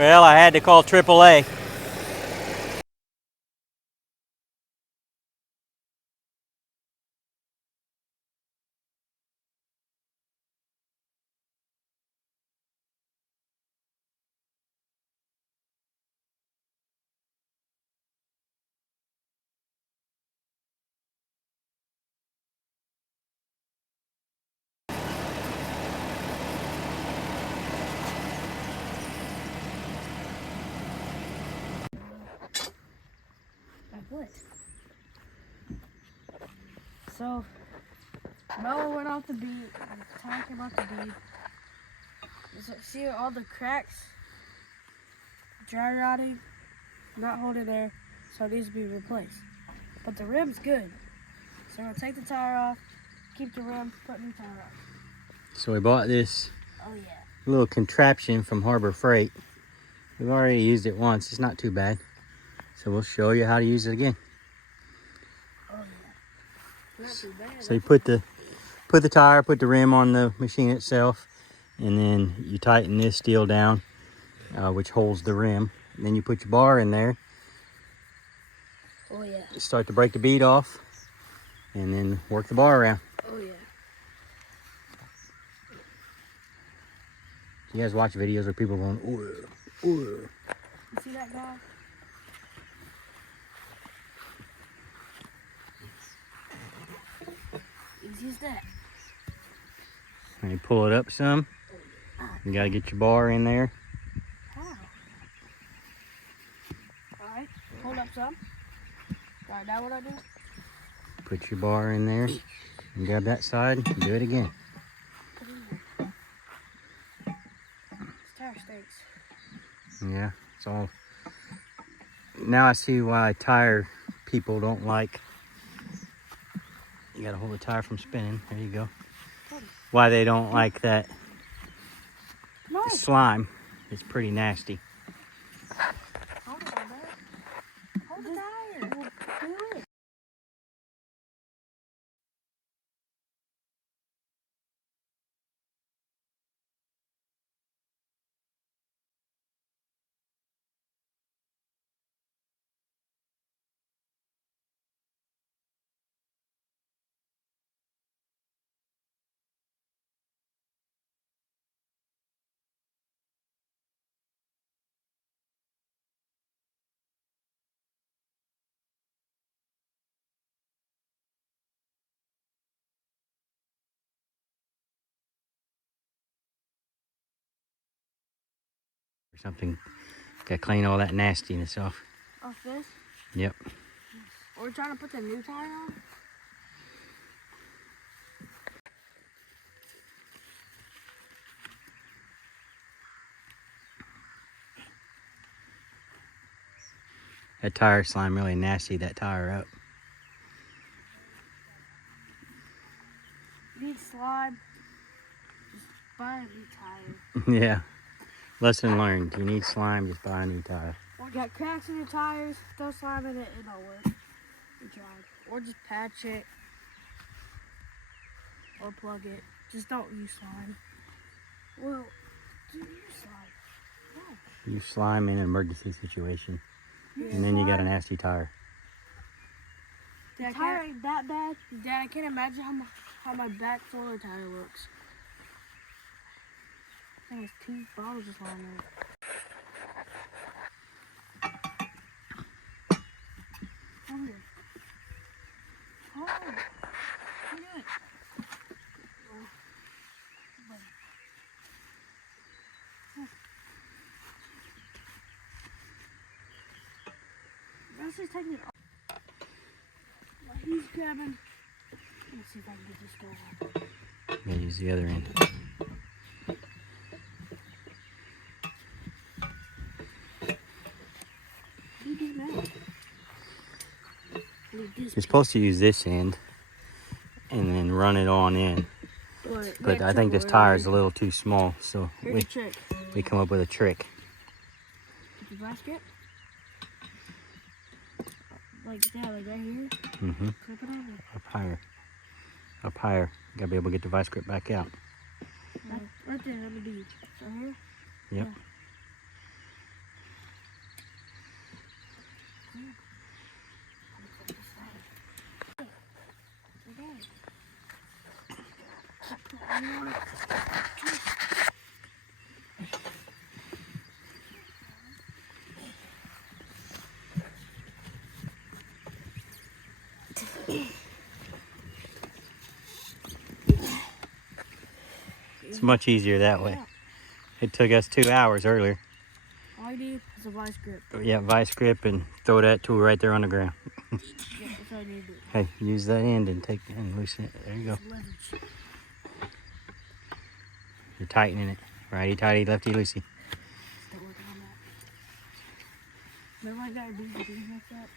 Well, I had to call AAA. What? So, Noah went off the beat, talking about the beat. So, see all the cracks? Dry rotting, not holding there, so it needs to be replaced. But the rim's good. So, we're gonna take the tire off, keep the rim, put new tire on. So we bought this Oh, yeah. little contraption from Harbor Freight. We've already used it once. It's not too bad. So we'll show you how to use it again. Oh, yeah. Not too bad. So you put the tire, put the rim on the machine itself, and then you tighten this steel down, which holds the rim. And then you put your bar in there. Oh, yeah. Start to break the bead off, and then work the bar around. Oh, yeah. You guys watch videos of people going, ooh, ooh. You see that guy? Easy as that. And you pull it up some. You gotta get your bar in there. How? Alright, hold up some. Alright, now what I do? Put your bar in there and grab that side and do it again. Put it in there. This tire stinks. Yeah, it's all. Now I see why tire people don't like. You gotta hold the tire from spinning. There you go. Why they don't like that slime. It's pretty nasty. Hold it, man. Hold the tire. Do it. Or something. Gotta clean all that nastiness off. Off this? Yep. We're trying to put the new tire on? That tire slime really nasty that tire up. Need slime. Just buy a new tire. Yeah. Lesson learned. You need slime, just buy a new tire. Or got cracks in your tires, throw slime in it, it'll work. We tried. Or just patch it. Or plug it. Just don't use slime. Well, do use slime. No. Use slime in an emergency situation. Use And then you got a slime. nasty tire. The tire ain't that bad. Dad, I can't imagine how my back solar tire looks. I think it's 2 bottles of slime in it. Come here. Oh, you do it. Let's just take it off. While he's grabbing. Let's see if I can get this going. Yeah, use the other end. You do now. You're supposed to use this end and then run it on in. But I think this tire is a little too small, so Here's a trick. we come up with a trick. Get the basket. Like that, like right here. Mm-hmm. Clip it over. Up higher. Up higher. You gotta be able to get the vice grip back out. Right there on the bead. Right here? Yep. Yeah. You want it? It's much easier that way. It took us 2 hours earlier. All you need is a vice grip. Yeah, vice grip and throw that tool right there on the ground. Yeah, that's all I need to do. Hey, use that end and take and loosen it. There you go. It's leverage. You're tightening it. Righty tighty, lefty loosey. Start working on that. Remember I got your beans and things like that?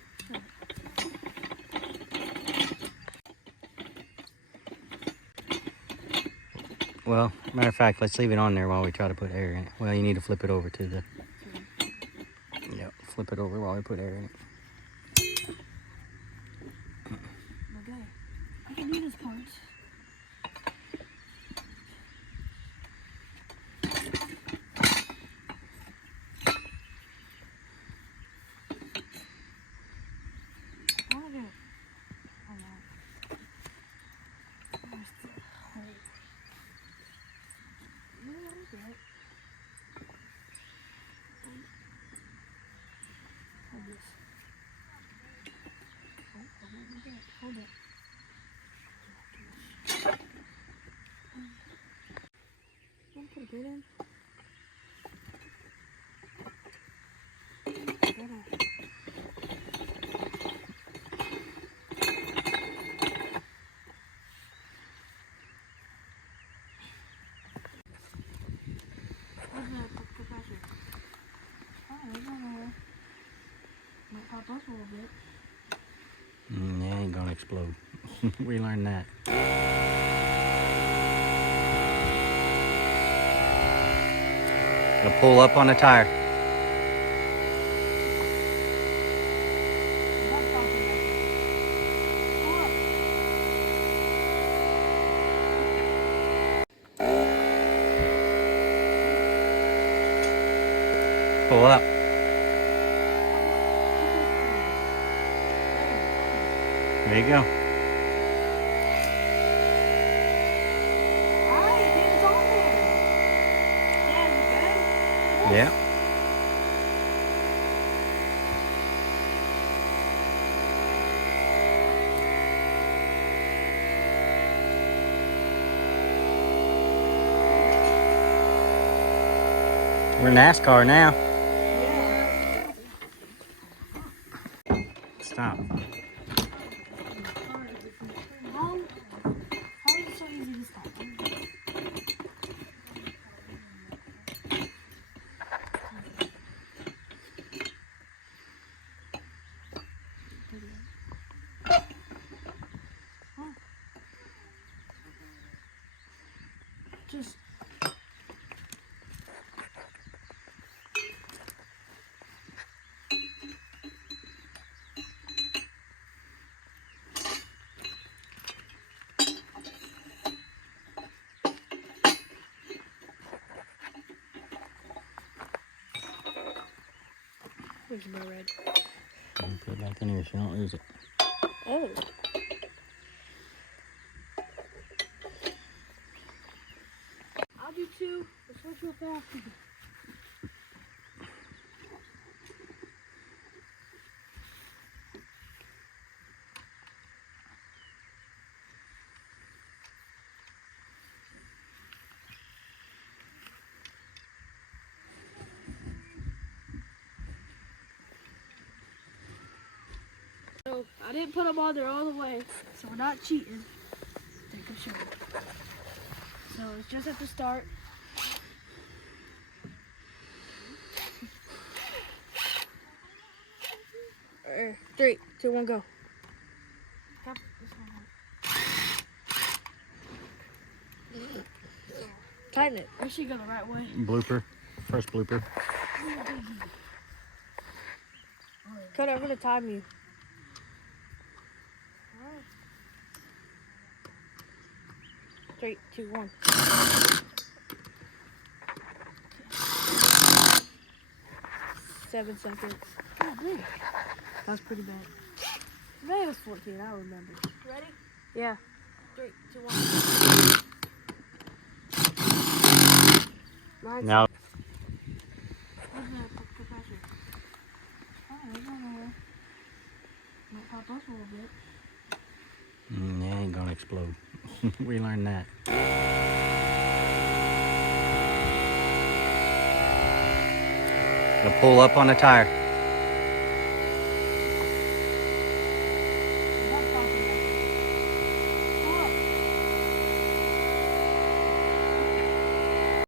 Well, matter of fact, let's leave it on there while we try to put air in it. Well, you need to flip it over to the. Yep, flip it over while we put air in it. Okay. I can do this part. I want to do it. Hold on. Where's the hole? Yeah, okay. Hold this. Oh, hold it. Want to put a bit in? Might pop up a little bit. It ain't gonna explode. We learned that. Gonna pull up on the tire. Pull up. There you go. Alright, it's on there. Yeah, Yeah. We're NASCAR now. Stop. How is it so easy to stop? Just Where's my red? Put it back in here so you don't lose it. Oh. I'll do two. Let's switch real fast. So I didn't put them on there all the way, so we're not cheating. Take a show. So it's just at the start. Alright, 3, 2, 1, go. Tighten it. Make sure you go the right way. Blooper. First blooper. Cody, I'm gonna time you. 3, 2, 1. Seven seconds. God, man. That was pretty bad. Maybe it was 14, I don't remember. Ready? Yeah. 3, 2, 1. Alright, Now, where's the capacitor? Oh, there's no nowhere. Might pop up a little bit. it ain't gonna explode. We learned that. Gonna pull up on the tire.